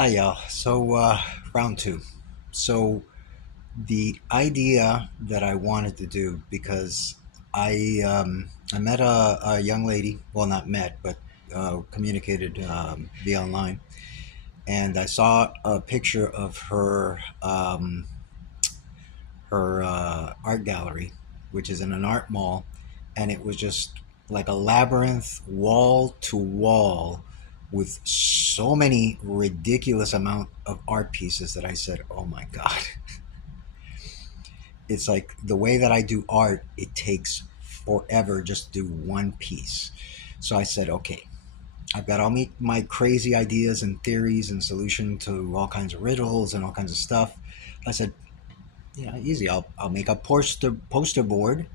Hi, y'all. Round two. So, the idea that I wanted to do because I met a young lady. Well, not met, but communicated via online, and I saw a picture of her art gallery, which is in an art mall, and it was just like a labyrinth, wall to wall, with so many ridiculous amount of art pieces that I said, "Oh my god!" It's like the way that I do art; it takes forever just to do one piece. So I said, "Okay, I've got all my crazy ideas and theories and solution to all kinds of riddles and all kinds of stuff." I said, yeah, easy. I'll make a poster board,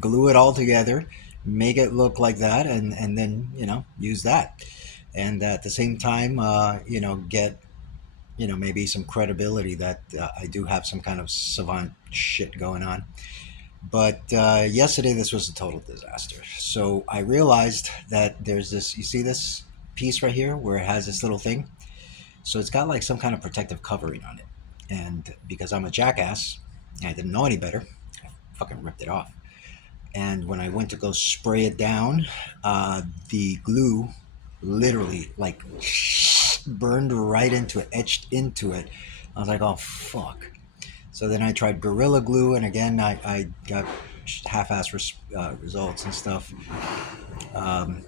glue it all together, make it look like that, and then use that, and at the same time, get maybe some credibility that I do have some kind of savant shit going on. But yesterday, this was a total disaster. So I realized that there's this. You see this piece right here where it has this little thing. So it's got like some kind of protective covering on it, and because I'm a jackass, and I didn't know any better, fucking ripped it off. And when I went to go spray it down, the glue literally like burned right into it, etched into it. I was like, oh fuck. So then I tried Gorilla Glue, and again, I got half-ass results and stuff.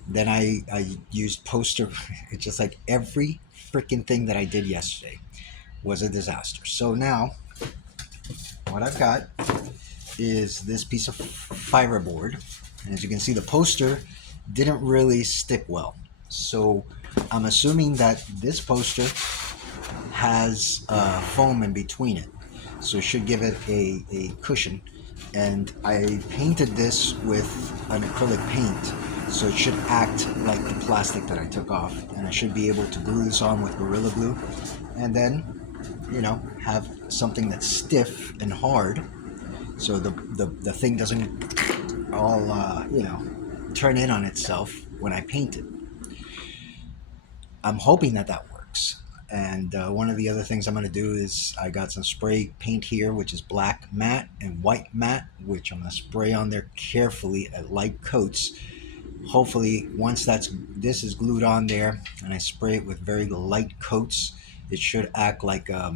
Then I used poster. It's just like every freaking thing that I did yesterday was a disaster. So now, what I've got is this piece of fiberboard. And as you can see, the poster didn't really stick well. So I'm assuming that this poster has foam in between it. So it should give it a cushion. And I painted this with an acrylic paint. So it should act like the plastic that I took off. And I should be able to glue this on with Gorilla Glue. And then, have something that's stiff and hard so the thing doesn't all turn in on itself when I paint it. I'm hoping that that works. And one of the other things I'm going to do is I got some spray paint here, which is black matte and white matte, which I'm going to spray on there carefully at light coats. Hopefully, once this is glued on there, and I spray it with very light coats, it should act like a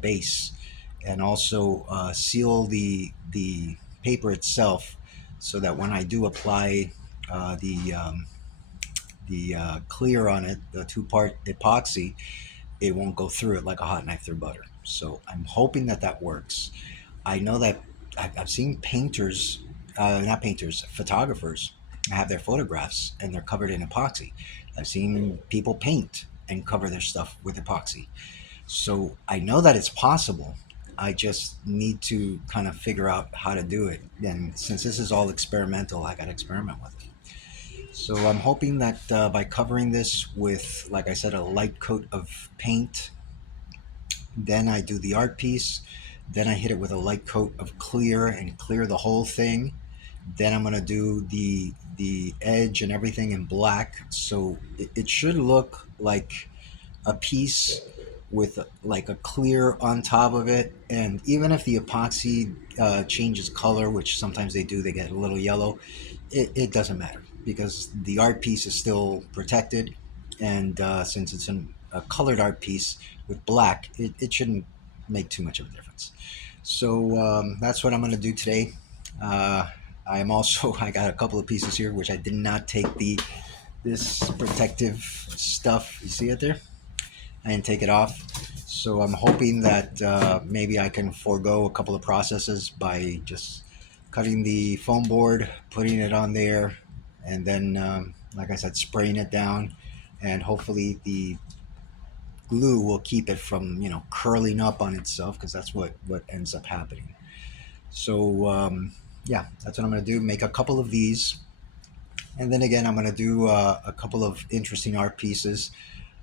base, and also seal the paper itself, so that when I do apply the clear on it, the two-part epoxy, it won't go through it like a hot knife through butter. So I'm hoping that that works. I know that I've seen painters, not painters, photographers have their photographs and they're covered in epoxy. I've seen people paint and cover their stuff with epoxy. So I know that it's possible. I just need to kind of figure out how to do it. And since this is all experimental, I got to experiment with it. So I'm hoping that by covering this with, like I said, a light coat of paint, then I do the art piece, then I hit it with a light coat of clear and clear the whole thing. Then I'm gonna do the edge and everything in black, so it should look like a piece with like a clear on top of it. And even if the epoxy changes color, which sometimes they do, they get a little yellow, it doesn't matter because the art piece is still protected. And since it's a colored art piece with black, it shouldn't make too much of a difference. So that's what I'm going to do today. I am also I got a couple of pieces here which I did not take this protective stuff. You see it there? I didn't take it off. So I'm hoping that maybe I can forego a couple of processes by just cutting the foam board, putting it on there, and then, like I said, spraying it down, and hopefully the glue will keep it from curling up on itself, because that's what ends up happening. So yeah, that's what I'm going to do. Make a couple of these, and then again, I'm going to do a couple of interesting art pieces,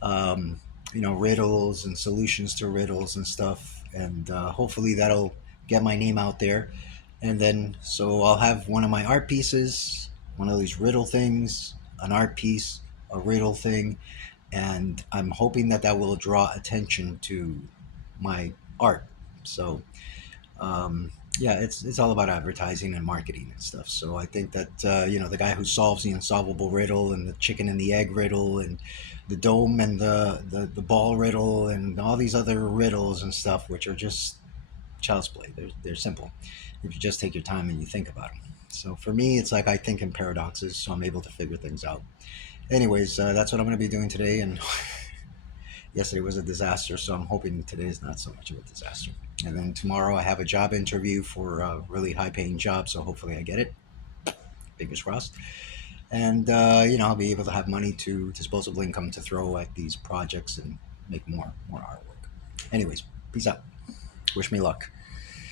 um, riddles and solutions to riddles and stuff. And hopefully that'll get my name out there. And then, so I'll have one of my art pieces, one of these riddle things, an art piece, a riddle thing, and I'm hoping that that will draw attention to my art. So yeah, it's all about advertising and marketing and stuff. So I think that the guy who solves the unsolvable riddle and the chicken and the egg riddle and the dome and the ball riddle and all these other riddles and stuff, which are just child's play. They're simple if you just take your time and you think about them. So for me, it's like I think in paradoxes, so I'm able to figure things out. Anyways, that's what I'm going to be doing today. And yesterday was a disaster, so I'm hoping today is not so much of a disaster. And then tomorrow I have a job interview for a really high paying job, so hopefully I get it. Fingers crossed. And I'll be able to have money to disposable income to throw at these projects and make more artwork. Anyways, peace out. Wish me luck.